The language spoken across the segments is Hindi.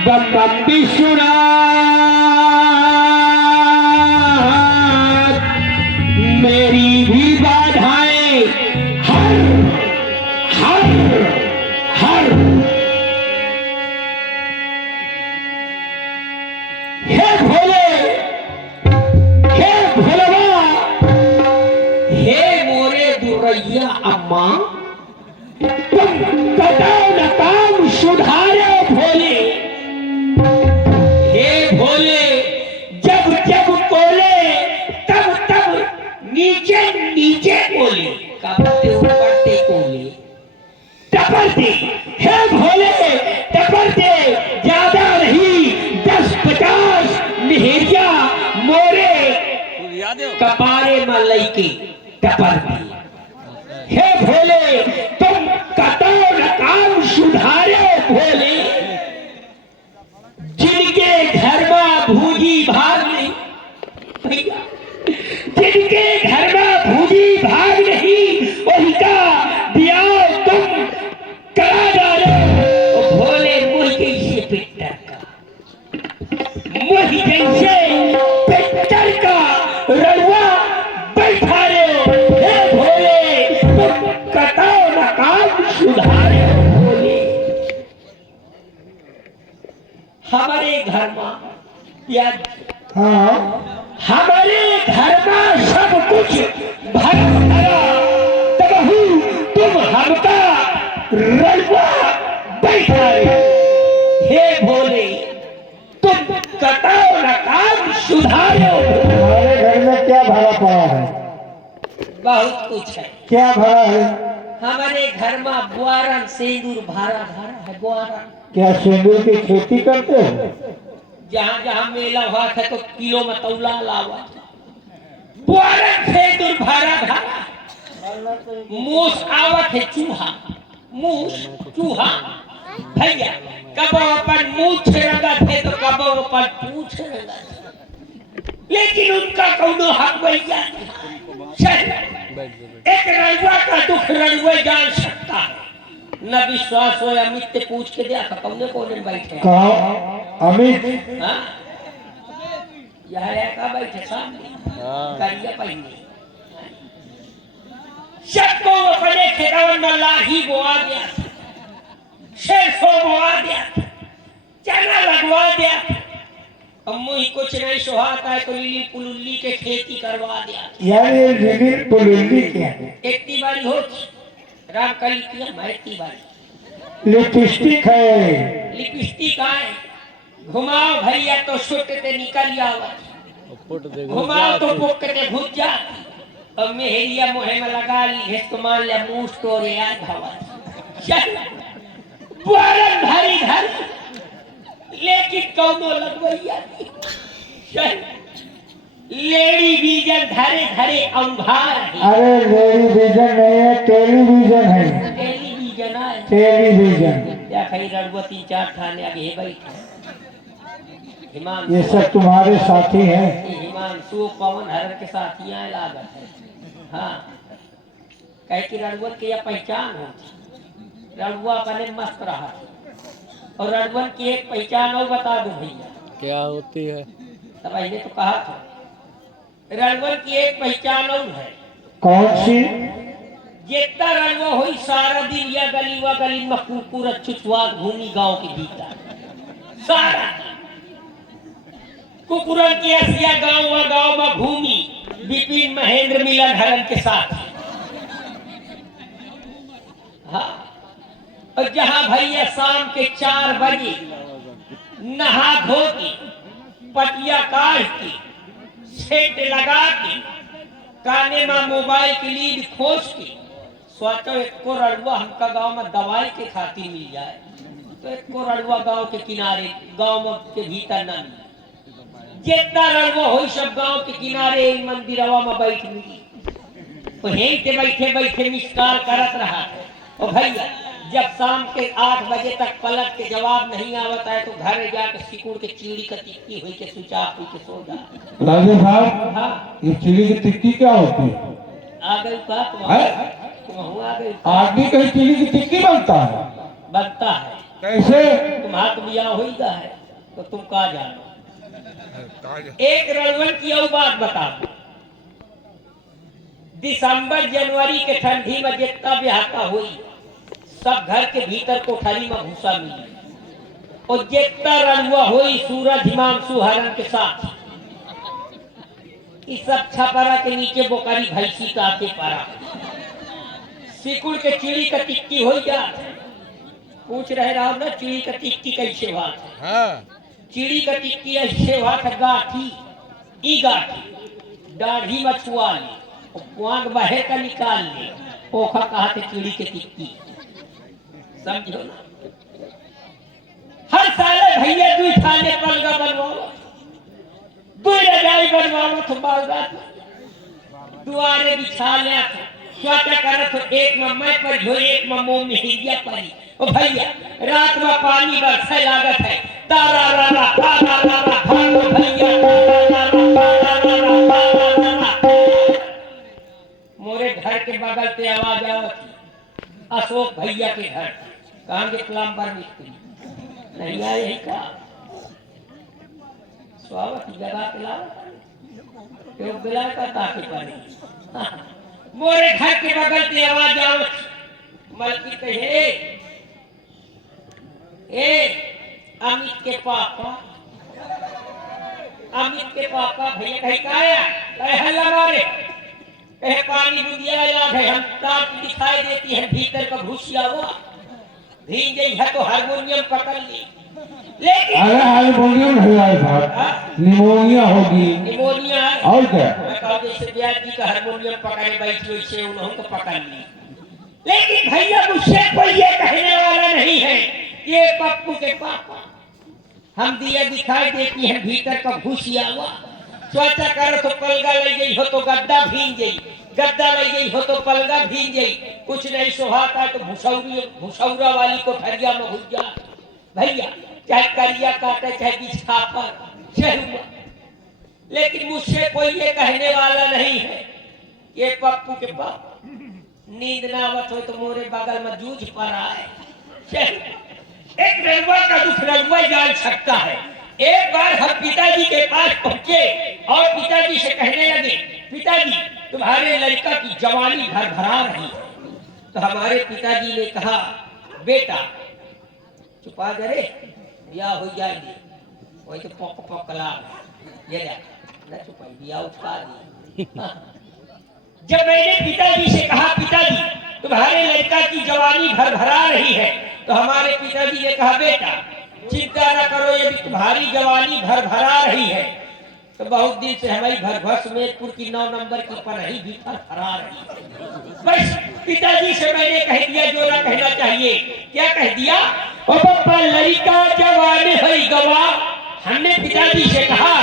बकम्बी सुना मेरी भी बाधाएं हर हर हर। हे भोले, हे भोलवा, हे मोरे दुरैया अम्मा, तुम कटाओ न काम सुधारे भोले। हे भोले, जब जब बोले तब तब नीचे नीचे बोले, कपड़े ऊपरते बोले टपरते। हे भोले टपरते ज्यादा नहीं, 10-50 मिहिरिया मोरे कपारे मलई के टपरते। हे भोले, तुम कटाओ न काम सुधारे भोले। जिनके घर में भूजी भाग नहीं, जिनके घर में भूजी भाग नहीं, वही का ब्याह तुम करा डालो। भोले मुझ जैसे पिट्टर का, मुझ जैसे पिट्टर का रड़ुआ बैठा रहे। हे भोले, तुम कटाओ न काम सुधारे भोले। हमारे घर में या हमारे घर में सब कुछ भरा भरा, तब तुम हमका रड़ुआ बैठा रहे। हे भोले, तुम कटाओ न काम सुधारो। हमारे घर में क्या भरा पड़ा है? बहुत कुछ है। क्या भरा है? हमारे घर में बुआरन सिंदूर भरा भरा है। बुआरन क्या सिंदूर की खेती करते हो? जहाँ जहाँ मेला हुआ था तो किलो में तौला लावा। बुआरन सिंदूर भरा भरा। मूस आवत है चूहा, मूस चूहा भैया, कब अपन मूछ रंगा थे तो कब अपन पूछ रंगा थे, लेकिन उनका कौनो हक भैया एक रड़ुआ का दुख रड़ुआ जान सकता है। न विश्वास हो अमित से पूछ के दिया कौने कोने में बैठे अमित? हाँ, यह का बैठे सामने करिया पहने सबको अपने खेतवन में लाही बोआ दिया, सरसों बोआ दिया, चना लगवा दिया। मुझे कुछ नहीं सुहाता है तो लिली पुलुल्ली के खेती करवा दिया। यानी लिली पुलुल्ली क्या है? एक तिवारी हो राम कली किया मैं तिवारी। लिपस्टिक है। लिपस्टिक है, घुमाओ भैया तो सुटते निकल जाओ, घुमाओ तो पोकते भूज जा। अब मेहरिया मुहे में लगा ली है तो मान लिया मुंह स्टोरे याद भवा चल बुआरन भरी धर, लेकिन कौनो लगवैया चल लेडी बीजन धरे धरे अंभार है। अरे लेडी बीजन नहीं है, टेलीविजन है। टेलीविजन है, टेलीविजन। या कहीं रड़ुआ 3-4 थाने आगे बैठे हिमांशु, ये सब तुम्हारे साथी हैं? हिमांशु पवन हर के साथी आए लागत है। हाँ, कह की रड़ुआ की यह पहचान होती, रड़ुआ अपने मस्त रहा। और रड़ुआ की एक पहचान और बता दो भैया क्या होती है? तब पहले तो कहा था, रड़ुआ की एक पहचान और है। कौन सी? जितना रड़ुआ हुई सारा दिन या गली व गली में कुकुर छुछुआ घूमी गांव के भीतर, सारा कुकुरन की हसिया गांव में घूमी विपिन महेंद्र मिलन हरन के साथ। हाँ, और जहां भैया शाम के 4 बजे नहा धो के पटिया काट के सेट लगा के काने में मोबाइल की लीड खोज के सोचो एक को रड़ुआ हमका गांव में दवाई के खातिर मिल जाए, तो एक को रड़ुआ गांव के किनारे गांव के भीतर न मिले। जितना रड़ुआ हो सब गांव के किनारे मंदिरवा में बैठ मिली, वहीं से बैठे बैठे मिसकाल करत रहा। और भैया जब शाम के 8 बजे तक पलट के जवाब नहीं आवता है तो घर जाकर सिकुड़ के चिड़ी का टिक्की हुई के सुचाप हुई के सो जा। राजा साहब, हाँ, ये चिली की टिक्की क्या होती है? आ गई का आदमी कहीं चिली की टिक्की बनता है? बनता है। कैसे? तुम्हारा तो बियाह हो ही गया है तो तुम कहा जानो। एक रणवन की और बात बता दो, दिसंबर जनवरी के ठंडी में जितना ब्याह का हुई सब घर के भीतर कोठरी में भूसा मिली और जितना रणुआ हुई सूरज हिमांशु हरण के साथ इस सब छपरा के नीचे बोकारी भैंसी का आके पारा सिकुड़ के चिड़ी का टिक्की हो जा। पूछ रहे रहो ना चिड़ी का टिक्की कैसे बात है? हाँ। चिड़ी का टिक्की ऐसे बात है, गाठी ई गाठी दाढ़ी मछुआ ले और कुआंग बहे का निकाल ले, पोखा कहा थे चिड़ी के टिक्की, समझो ना। हर साल भैया दुई थाने पलगा बनवाओ, दुई रजाई बनवाओ तो बालदा दुआरे बिछा लिया था क्या करे तो एक में मैं पर हो एक में मोम हिजिया परी। ओ भैया रात में पानी बरसे लागत है तारा रा रा तारा रा रा भागो भैया मोरे घर के बगल पे आवाज आवत अशोक भैया के घर कहाँ के प्लम्बर मिस्त्री नहीं आए ही का स्वागत जगह पिला तो बिला का ताके पानी मोरे घर के बगल पे आवाज आवत मलकी कहे ए अमित के पापा भैया कहे काया कहे हल्ला मारे कहे पानी बुदिया याद है हम ताप दिखाई देती है भीतर का घुसिया हुआ भीग गई है तो हारमोनियम पकड़ ली लेकिन अरे हारमोनियम नहीं आए साहब, निमोनिया होगी। निमोनिया और क्या? जैसे ब्याज जी का हारमोनियम पकड़े बैठी वैसे उन्होंने पकड़ ली। लेकिन भैया मुझसे कोई ये कहने वाला नहीं है ये पप्पू के पापा हम दिया दिखाई देती है भीतर का घुसिया हुआ सोचा करो तो पलगा ले गई हो तो गद्दा भीग गई, गद्दा ले गई हो तो पलगा भीग गई, कुछ नहीं सुहाता तो भुसौरा वाली को ठरिया में घुस जा। भैया चाहे करिया काटे चाहे बिछापर, लेकिन मुझसे कोई ये कहने वाला नहीं है ये पप्पू के पापा नींद ना आवत हो तो मोरे बगल में जूझ पड़ा है। एक रघुआ का दुख रघुआ जान सकता है। एक बार हम पिताजी के पास पहुंचे और पिताजी से कहने लगे पिताजी तुम्हारे लड़का की जवानी भरभरा रही है। तो हमारे पिताजी ने कहा बेटा छुपा दे रे ब्याह हो जाएगी वही तो पक पकला ये न छुपाई ब्याह उठा दी। जब मैंने पिताजी से कहा पिताजी तुम्हारे लड़का की जवानी भरभरा रही है तो हमारे पिताजी ने कहा बेटा चिंता न करो यदि तुम्हारी जवानी भरभरा रही है तो बहुत दिन से हमारी भरभर समेतपुर की 9 नंबर की पढ़ाई भी भरभरा रही है। बस पिताजी से मैंने कह दिया जो ना कहना चाहिए। क्या कह दिया? ओ पापा लड़का जवानी है गवा। हमने पिताजी से कहा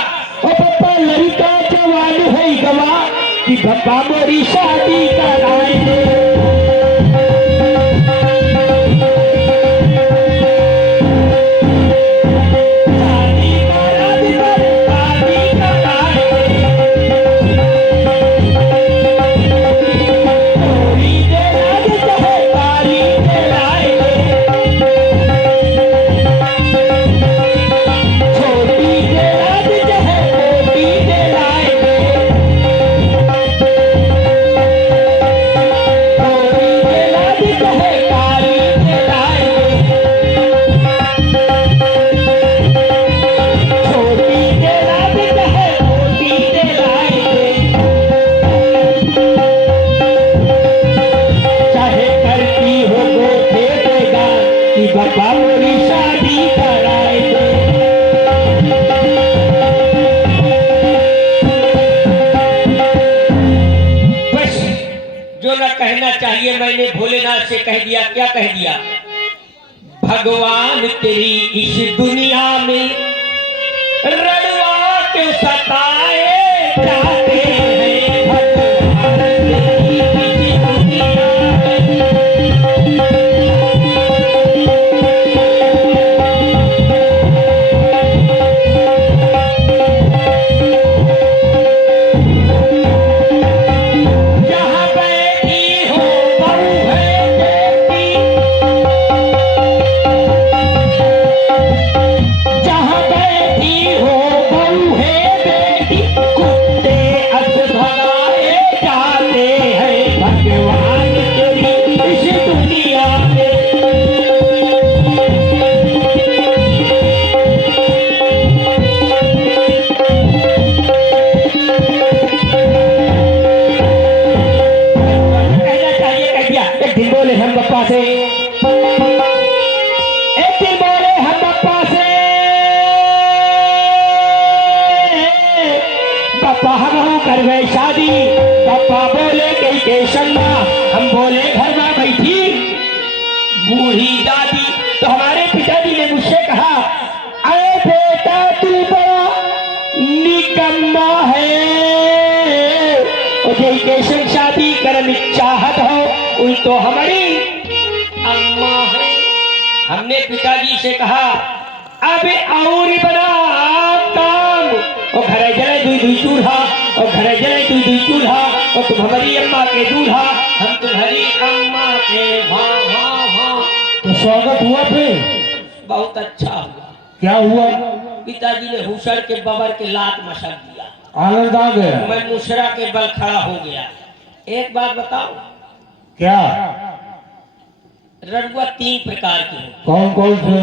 ओ पापा लड़का जवानी है गवा कि पापा मेरी शादी कराएंगे। चाहिए मैंने भोलेनाथ से कह दिया। क्या कह दिया? भगवान तेरी इस दुनिया में रड़वा के सताए जाते हैं भगवान तेरी इस दुनिया संग में हम बोले घर में बैठी बूढ़ी दादी, तो हमारे पिताजी ने मुझसे कहा, अरे बेटा तू बड़ा निकम्मा है, और कैसे शादी करने चाहत हो, उन तो हमारी अम्मा है। हमने पिताजी से कहा, अबे और बना काम, और घर जले दुई दुई चूल्हा, और घर जले दुई दुई चूल्हा, और तुम हमारी अम्मा के दूल्हा, हम तुम्हारी अम्मा के हाँ हाँ हाँ। तो स्वागत हुआ फिर? बहुत अच्छा हुआ। क्या हुआ? पिताजी ने हुसर के बबर के लात मसक दिया, आनंद आ गया? मैं मुशरा के बल खड़ा हो गया। एक बात बताओ, क्या? रड़ुआ 3 प्रकार के होते, कौन कौन से?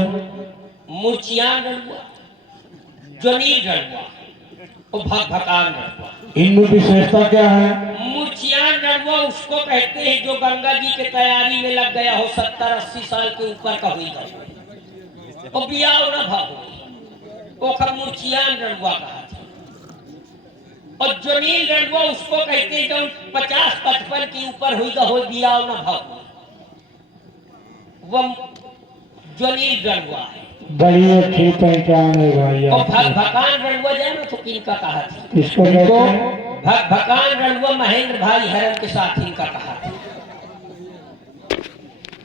मुर्चियान रड़ुआ, जनील रड़ुआ और भकान रड़ुआ। इनमें विशेषता क्या है? मुर्चियान रड़ुआ उसको कहते हैं जो गंगा जी के तैयारी में लग गया हो, 70-80 साल के ऊपर का हुई और बियाह न भाव ओखर मुर्चियान रड़ुआ कहा था। और जनील रड़ुआ उसको कहते हैं जो 50-55 के ऊपर हुई हो बियाह न भाव, वो जनील रड़ुआ है। बड़ी अच्छी पहचान है भाई। और भकान रड़ुआ जाए ना तो किनका कहा था? किसको कहते हैं? भकान रड़ुआ महेंद्र भाई हरन के साथ इनका कहा था।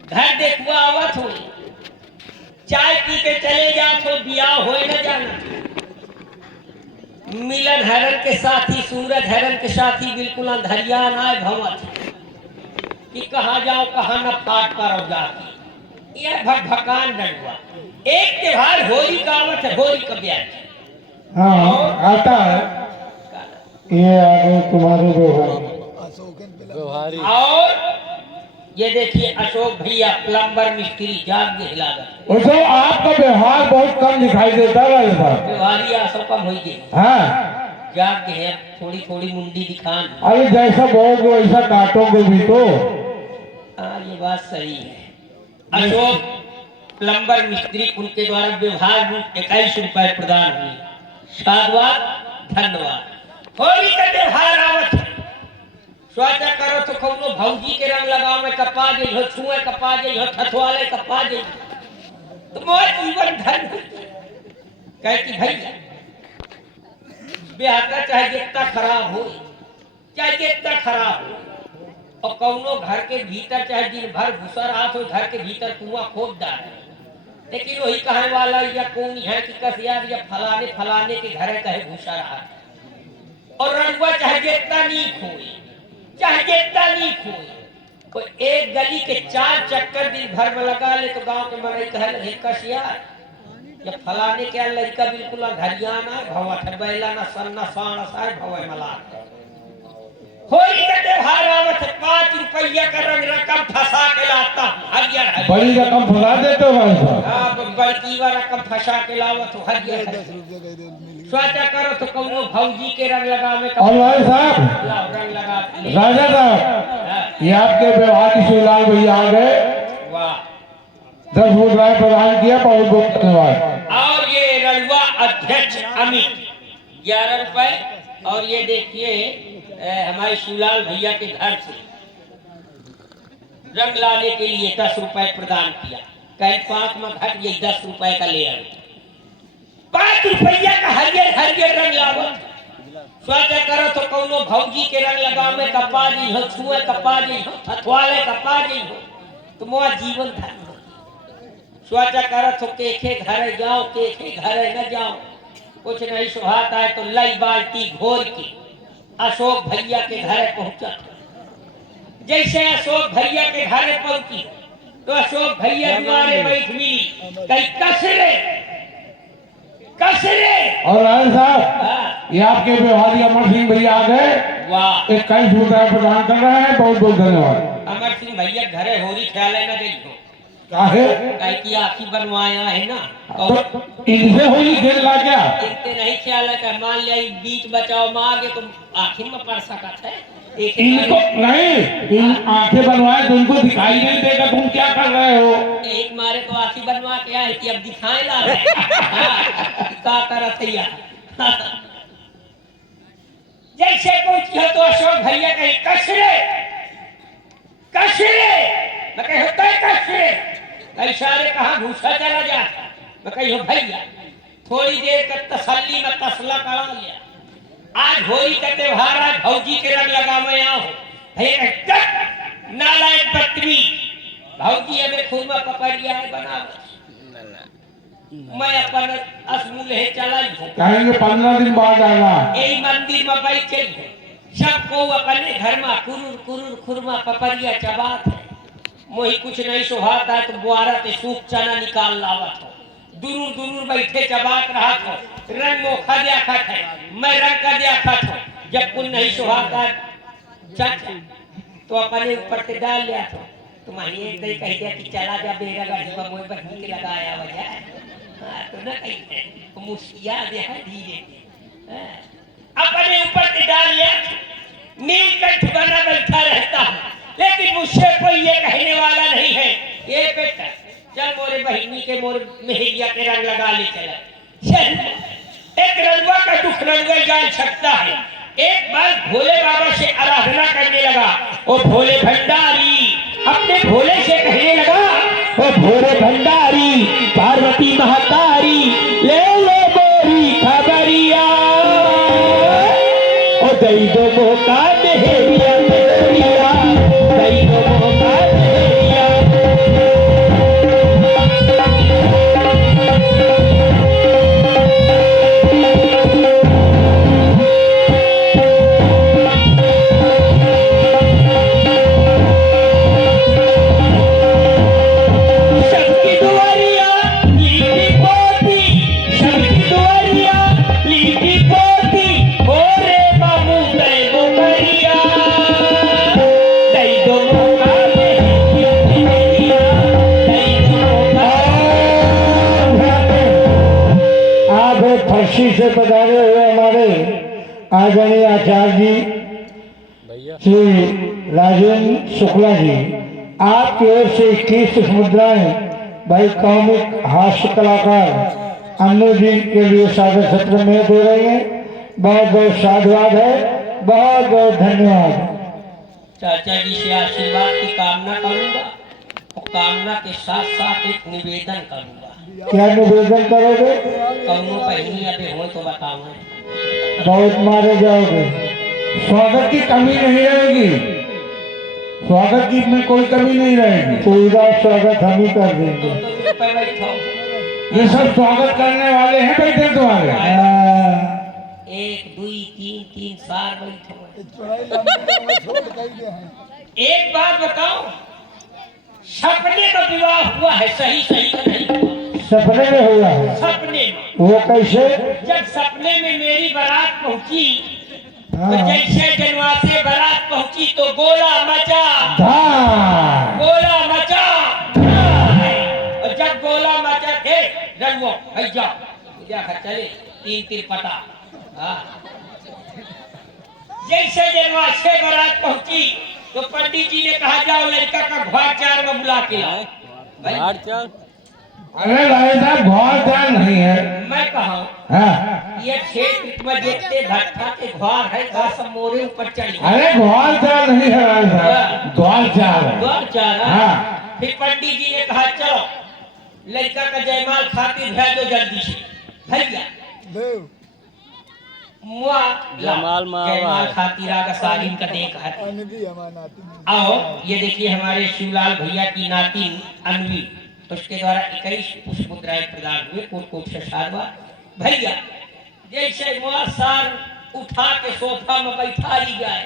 घर देखुआ आवत हो, चाय पी के चले जात हो, बियाह हो न जाना। मिलन हरन के साथी, सूरज हरन के साथी बिल्कुल अंधरिया ना भवत कि कहाँ जाओ कहाँ न पाट पर जाती। यह भकान रड़ुआ। एक त्योहार होली का आवत है, होली का ब्याह। हाँ आता है, ये आगे तुम्हारे व्यवहार। और ये देखिए अशोक भैया प्लम्बर मिस्त्री जाग के हिलागा। वैसे आपका व्यवहार बहुत कम दिखाई देता है भाई साहब। व्यवहारी आसो कम हो गई। हाँ जाग के है, थोड़ी थोड़ी मुंडी दिखान। अरे जैसा बोलोगे वैसा काटोगे भी तो। हाँ ये बात सही है। अशोक प्लम्बर मिस्त्री उनके द्वारा व्यवहार में 21 रुपए प्रदान हुए। साधुवाद धन्यवाद। होली का त्योहार आवत है, स्वाचा करो तो कौनो भौजी के रंग लगाओ में कपा दे हो, छुए कपा दे हो, थथवाले कपा दे, तो मोर जीवन धन कहती भैया बेहतर चाहे जितना खराब हो, चाहे जितना खराब हो, और कौनो घर के भीतर चाहे दिन भर घुसा रहा तो घर के भीतर कुआं खोद डाले, लेकिन वही कहने वाला या कौन है कि कस यार या फलाने फलाने के घर कहे घुसा रहा है। और रड़ुआ चाहे जितना नीक हो, चाहे जितना नीक हो, तो एक गली के 4 चक्कर दिन भर में लगा ले तो गांव के मनई कहे लगे कस यार या फलाने के लड़का बिल्कुल घरियाना भवा बैला ना सन्ना साण सार भवे मला। होली का त्योहार आवत है, 5 रुपया का रंग रकम फंसा के लाता हरियर बड़ी रकम फंसा देते हो भाई साहब। हाँ बड़की वाला रकम फंसा के लावत हो हरियर। स्वाचा करो तो कौनो भौजी के रंग लगा में और भाई साहब रंग लगा राजा साहब, ये आपके व्यवहार की शिवलाल भैया आ गए। वाह 10 रुपए प्रदान किया, बहुत बहुत धन्यवाद। और ये रड़ुआ अध्यक्ष अमित 11 रुपए। और ये देखिए हमारे शिवलाल भैया के घर से रंग लाने के लिए 10 रुपए प्रदान किया। कहीं 5 में घट ये 10 रुपए का ले आए, 5 रुपया का हरियर हरियर रंग लावत। स्वाचा करो तो कौनो भौजी के रंग लगा में कपा दी हो, छुए कपा दी हो, थथवाले कपा दी हो, तो मोआ जीवन धन। स्वाचा करो तो केखे घर जाओ, केखे घर न जाओ, कुछ नहीं सुहाता है तो लई बाल्टी घोर के अशोक भैया के घर पहुंचा। जैसे अशोक भैया के घर पहुंची तो अशोक भैया द्वारे बैठ मिली, कई कसरे कसरे। और राजा साहब ये आपके व्यवहारी अमर सिंह भैया आ गए। वाह 21 रुपए प्रदान कर रहे हैं, बहुत बहुत धन्यवाद। अमर सिंह भैया घरे होरी ख्याल है ना गई हो, काहे? काहे की आखी बनवाया है ना, तो इनसे होली खेल रहा क्या? इनते नहीं ख्याल है कि मान लिया बीच बचाओ मार तो आखिर में पड़ सकता है। इनको नहीं, इन आंखें बनवाए तो उनको दिखाई नहीं देगा, तुम क्या कर रहे हो? एक मारे तो आखी बनवा के आए कि अब दिखाए ला रहे क्या करत है जैसे कुछ तो अशोक भैया कहीं कसरे कशरे मैं कही होता है कशरे इशारे कहा घूसा चला जाता मैं कही हो भैया थोड़ी देर का तसल्ली में तसला करा लिया आज होली का त्योहार आज भौजी के रंग लगा मैं आओ नालायक बदतमीज भौजी हमें खुरमा पकड़िया है बनावत मैं अपन असमूल है चला कहेंगे 15 दिन बाद आएगा यही मंदिर में बैठे सबको अपने घर में कुरुर कुरुर खुरमा पपरिया चबात है मोही कुछ नहीं सुहाता है तो बुआरा ते सूख चना निकाल लावत हो दूर दूर बैठे चबात रहा था रंग मोखा देखा था मैं रंग का देखा था जब कुछ नहीं सुहाता चाचा तो अपने ऊपर से डाल लिया था तुम्हारी एक दिन कह दिया कि चला जा बेरा गाड़ी पर मोह बहन के लगाया वजह तो न कही मुस्किया दे धीरे अपने ऊपर से डाल लिया नीलकंठ बना बैठा रहता हूँ लेकिन मुझसे कोई ये कहने वाला नहीं है ये बेटा चल मोरे बहनी के मोरे मेहरिया के रंग लगा ले चला चल एक रंगवा का दुख रंगवा जान सकता है एक बार भोले बाबा से आराधना करने लगा ओ भोले भंडारी अपने भोले से कहने लगा ओ भोले भंडारी पार्वती महतारी ले लो मोरी खबरिया ओ दई दो मौका मेहरिया मेहरिया दई दो मौका मेहरिया से पधारे हुए हमारे आदरणीय आचार्य जी श्री राजेंद्र शुक्ला जी आपकी ओर से 21 मुद्राएं भाई कॉमिक हास्य कलाकार अन्नू जी के लिए सादर सत्र में दे रहे हैं बहुत बहुत साधुवाद है बहुत बहुत धन्यवाद चाचा जी से आशीर्वाद की कामना करूंगा और कामना के साथ साथ एक निवेदन करूंगा क्या निवेदन करोगे कौनो पहनी अबे हो तो बताओ बहुत मारे जाओगे स्वागत की कमी नहीं रहेगी स्वागत की में कोई कमी नहीं रहेगी पूरा स्वागत हम ही कर देंगे ये सब स्वागत करने वाले हैं बैठे तुम्हारे 1 2 3 4 बैठे एक बात बताओ सपने का विवाह हुआ है सही सही का नहीं सपने में हुआ है सपने में वो कैसे जब सपने में मेरी बारात पहुंची तो जैसे जनवा से बारात पहुंची तो गोला मचा और जब गोला मचा थे रंगो भैया चले 3 पटा जैसे जनवा से बारात पहुंची तो पंडित जी ने कहा जाओ लड़का का घर चार में बुला के लाओ अरे भाई साहब घर चार नहीं है मैं कहा ये क्षेत्र में देखते भट्टा के घर है घर सब मोरे ऊपर चढ़ी अरे घर चार नहीं है भाई साहब घर चार फिर पंडित जी ने कहा चलो लड़का का जयमाल खातिर भेजो जल्दी से भैया जयमाल खातिर आगा सालिम का देख है आओ ये देखिए हमारे शिवलाल भैया की नातिन अनवी तो उसके द्वारा 21 पुष्प मुद्राएं प्रदान हुए कोट कोट से साधुवाद भैया जैसे सार उठा के सोफा में बैठा ही जाए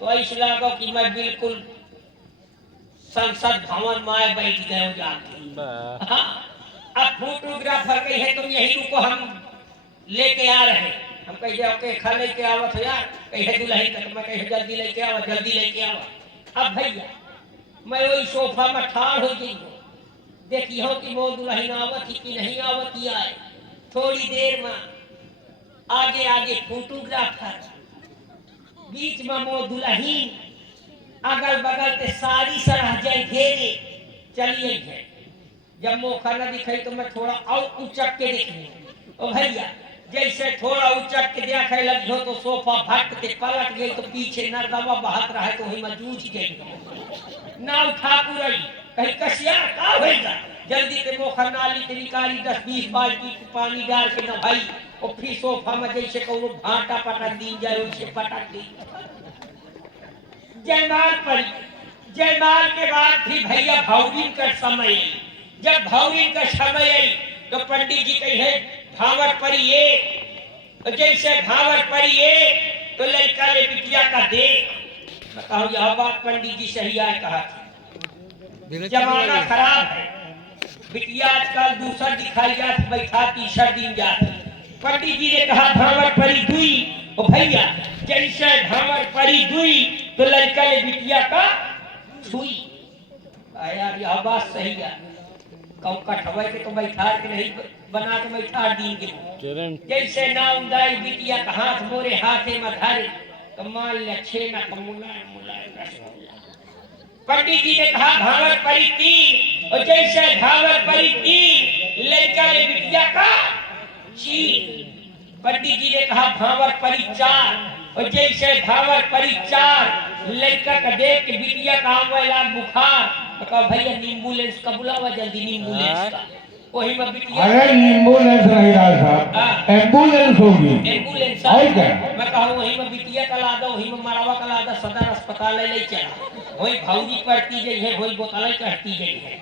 तो ऐसा लगा कि मैं बिल्कुल संसद भवन में बैठ गए जाके अब फोटोग्राफर कही है तुम यही रुको हम लेके आ रहे हैं हम कहिए ओके खा लेके आवत यार कहे दुल्हन तक मैं कहे जल्दी लेके आओ अब भैया मैं वही सोफा में ठाड़ हो गई हूँ देखी हो कि वो दुल्हन आवत ही कि नहीं आवत ही आए थोड़ी देर में आगे आगे फोटोग्राफर बीच में वो दुल्हन अगल बगल के सारी सरह जाए घेरे चलिए है जब मौका न दिखाई तो मैं थोड़ा और उचक के देखने ओ भैया जैसे थोड़ा उचक के देखे लगी तो सोफा भट के पलट गई तो पीछे नरदवा बहत रहा तो वही में जूझ गई ना उठा पुरई कहीं कसिया का होगा जल्दी के मोखर नाली के निकाली 10-20 बाल्टी पानी डाल के नहाई और फिर सोफा में जैसे कौनो भाटा पटक दी जाए उसे पटक दी। जयमाल पड़ी। जयमाल के बाद फिर भैया भौरीन का समय आई। जब भौरीन का समय आई तो पंडित जी कहे भावर पड़िए तो जैसे भावर पड़िए तो लड़का ले बिटिया का देख। मैं कहूँ यह बात पंडित जी सही आए कहा थी। जमाना खराब है बिटिया आजकल दूसरा दिखाई जाती बैठा तीसरा दिन जाती। पंडित जी ने कहा भावर पड़ी दुई ओ भैया जैसे भावर पड़ी दुई तो लड़का ले बिटिया का छुई। यार यह बात सही है कहूँ कठवा के तो बैठा के नहीं बना के बैठा दी के जैसे नाम दाई बिटिया का हाथ मोरे हाथे में धरे तो मान ले छेना का मुलायम मुलायम रसगुल्ला। पंडित जी ने कहा भावर पड़ी तीन और जैसे भावर पड़ी तीन लड़का ले बिटिया का चीन। पंडित जी ने कहा भावर पड़ी चार और जैसे भावर पड़ी चार लड़का का देख के बिटिया का आवेला बुखार तो कहा भैया एम्बुलेंस का बुलावा जल्दी एम्बुलेंस का। वही में बिटिया अरे एम्बुलेंस नहीं लाल साहब एम्बुलेंस होगी एम्बुलेंस और क्या मैं कहूँ वही में बिटिया का लादा वही में मरावा का लादा सदर अस्पताल ले चला वही भौजी पड़ती गई है वही बोतल चढ़ती गई है।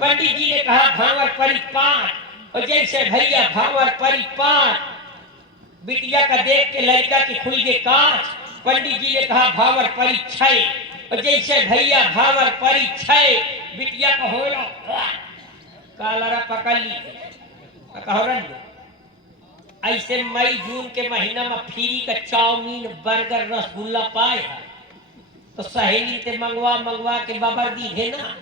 पंडित जी ने कहा भावर पड़ी पांच और जैसे भैया भावर पड़ी पांच बिटिया का देख के लड़का की खुल गए कांच। पंडित जी ने कहा भावर पड़ी छह और जैसे भैया भावर पड़ी छह बिटिया का हो कालरा पकड़ ली कहरन ऐसे मई जून के महीना में फ्री का चाउमीन बर्गर रसगुल्ला पाए तो सहेली से मंगवा के बबर दी है ना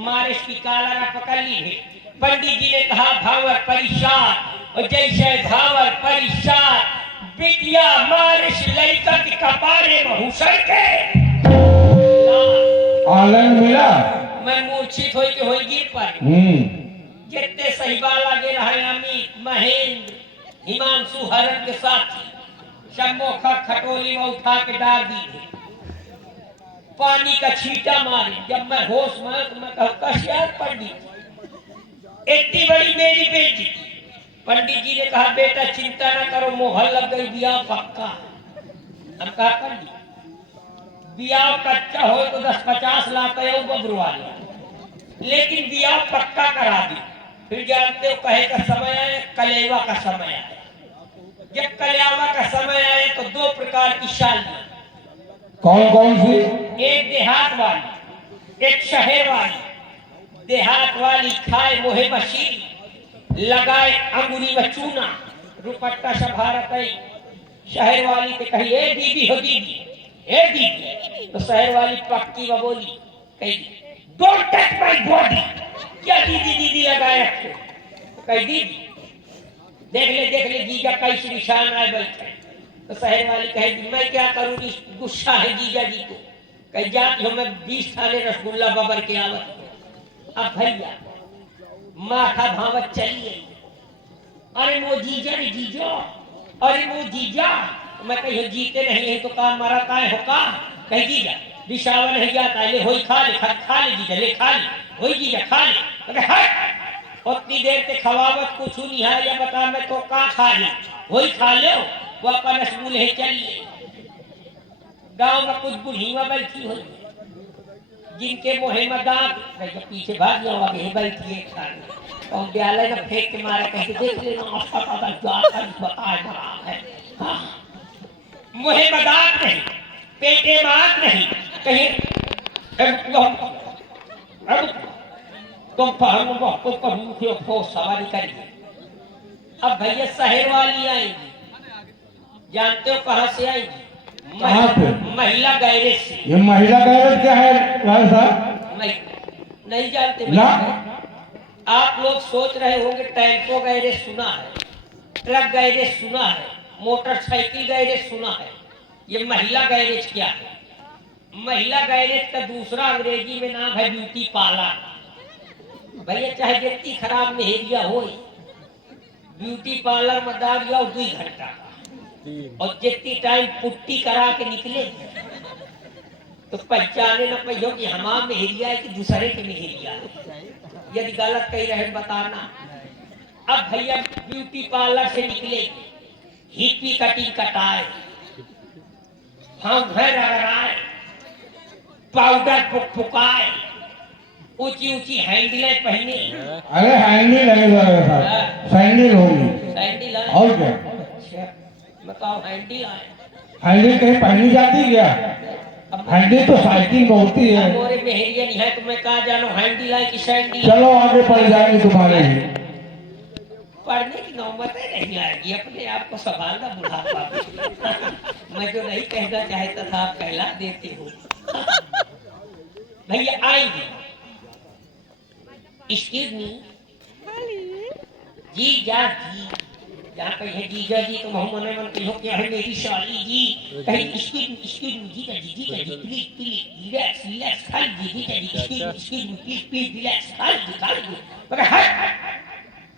मारिश की कालरा पकड़ ली है। पंडित जी ने कहा भावर परेशान और जैसे भावर परेशान बिटिया मारिश लड़का के कपारे में हुसर के आलन मिला मैं मूर्छित होई के होई गिर पर जितने सहीबा लगे रहे अमित महेंद्र हिमांशु हरण के साथी सब मोखा खटोली में उठा के डाल दी पानी का छींटा मारे। जब मैं होश में तो मैं कहूँ कश्यार पंडित इतनी बड़ी मेरी बेटी। पंडित जी ने कहा बेटा चिंता न करो मोहर लग गई ब्याह पक्का। हम कहा पंडित ब्याह कच्चा हो तो 10-50 लाख बबरुआ लेकिन ब्याह पक्का करा दी। फिर जानते हो कहे का समय आए कलेवा का समय आए। जब कलेवा का समय आए तो 2 प्रकार की शादी कौन कौन सी एक देहात वाली एक शहर वाली। देहात वाली खाए मोहे मशीन लगाए अंगुरी में चूना रुपट्टा से भारत आई। शहर वाली के कही ए दीदी हो दीदी ए दीदी तो शहर वाली पक्की में बोली कही डोंट टच माय बॉडी क्या दीदी दीदी लगाए रखे तो कही दीदी देख ले जीजा कैसे निशान आए बैठे। तो शहर वाली कहे मैं क्या करूंगी गुस्सा है जीजा जी को। कही जाती हो मैं 20 थाने रसगुल्ला बबर के आवत। अब भैया माथा भावत चलिए अरे वो जीजा रे जीजो अरे वो जीजा मैं कही जीते नहीं है तो काम मरा काहे हो का कही जीजा दिशावा नहीं जाता ले होई खा ले जीजा ले खा ले होई जीजा खा ले हट उतनी देर से खवावत कुछ नहीं है या बता मैं तो का खा ली होई खा लो वो अपन रसगुल है चलिए। गांव में कुछ बुढ़ीवा बैठी हुई जिनके मोहे में दांत पीछे भाग जाओ आगे बैठिए और विद्यालय में फेंक के मारा कहीं देख लेना बताए है मुहे में दांत नहीं पेटे में आग नहीं कहीं तुम सवारी करिए। अब भैया शहर वाली आएंगी जानते हो कहाँ से आएंगी महिला गैरेज से। ये महिला गैरेज क्या है लाल साहब नहीं जानते आप लोग सोच रहे होंगे टेम्पो गैरेज सुना है ट्रक गैरेज सुना है मोटरसाइकिल गैरेज सुना है। ये महिला गैरेज क्या है? महिला गैरेज का दूसरा अंग्रेजी में नाम है ब्यूटी पार्लर। भैया चाहे जितनी खराब मेहरिया हो ब्यूटी पार्लर में डाल दिया 2 घंटा का। और जितनी टाइम पुट्टी करा के निकले तो पहचाने न पहियो कि हमार मेहरिया है कि दूसरे के मेहरिया है। यदि गलत कही रहे बताना। अब भैया ब्यूटी पार्लर से निकले, हिप्पी कटिंग कटाए, हम घर रगड़ाए, पाउडर पुकाए, ऊंची ऊंची हैंडलें पहने। अरे हैंडल है, सैंडल होगी। सैंडल है और क्या? अच्छा बताओ, हैंडल आए। हैंडल कहीं पहनी जाती है क्या? हैंडल तो साइकिल में होती है। मोरे मेहरिया नहीं है तो मैं कहाँ जानो हैंडल है कि सैंडल। चलो आगे बढ़ जाएंगे तुम्हारे ही। पढ़ने की नौबत नहीं आएगी, अपने आप को संभालना बुढ़ापा में। मैं जो नहीं कहना चाहता था आप कहला देते हो। भैया आएंगे, एक्सक्यूज मी, जीजा जी, जहाँ कहे जीजा जी तो मोहम्मद ने मन कहो क्या है मेरी शाली जी, कहीं एक्सक्यूज मी जीजा जी प्लीज प्लीज रिलैक्स रिलैक्स खाली जी जी excuse me please please relax खाली मगर हट।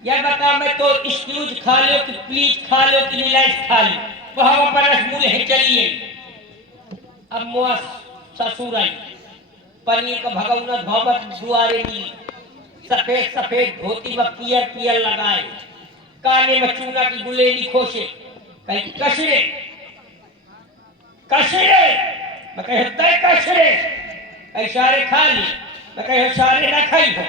यह बता मैं तो एक्सक्यूज खा लो कि प्लीज खा लो कि रिलैक्स खा लो, वह अपन मूल है। चलिए अब मुआ ससुर आई, पनीर का भगौना धोबत दुआरे मिली, सफेद सफेद धोती में पियर पियर लगाए, काने में चूना की गुलेली खोसे, कहीं कचरे कचरे, मैं कहे कचरे, कई सारे खा ली, मैं कहे सारे न खाई हो,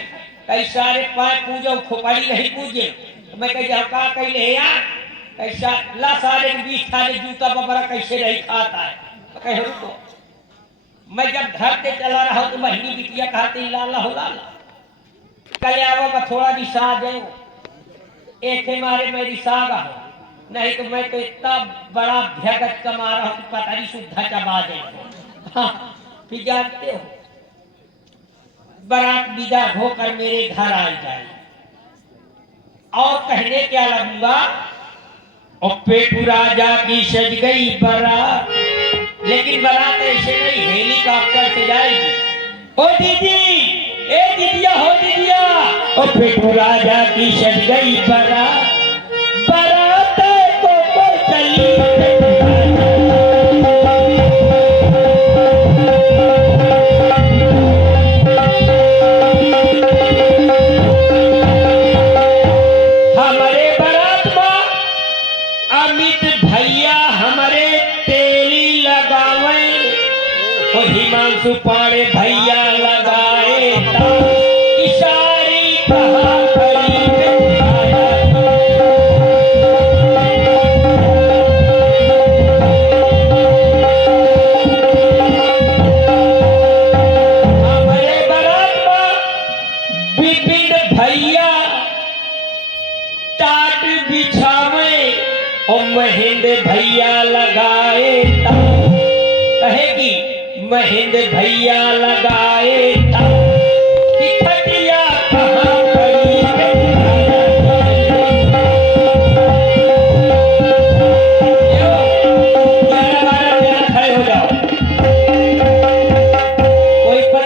कई सारे पाए पूजो खोपड़ी नहीं पूजे, तो मैं कही जाओ का कही ले यार, कैसा ला सारे 20 थाने जूता बबरा कैसे नहीं खाता है। मैं कहे रुको, मैं जब घर से चला रहा हूँ तो महीनी बिटिया कहते लाला हो लाला, कल आवो का थोड़ा रिसा दे, एक मारे मैं रिसागा हो, नहीं तो मैं तो इतना बड़ा भगत कमा रहा हूँ कि पता नहीं शुद्धा चबा दे। हाँ, फिर जानते हो बारात विदा होकर मेरे घर आ जाए और कहने क्या लगूंगा, और पेटू राजा की सज गई बारात, लेकिन बारात ऐसे नहीं हेलीकॉप्टर से जाएगी। ओ दीदी, ए दीदिया हो दीदिया, ओ पेटू राजा की सज गई बारात, बारात को चली हिमांशु पाड़े भैया लगाए इशारी कहा हमारे बारात में विपिन भैया टाट बिछावे और महेंद्र भैया लगाए कहेगी महेंद्र भैया लगाए था।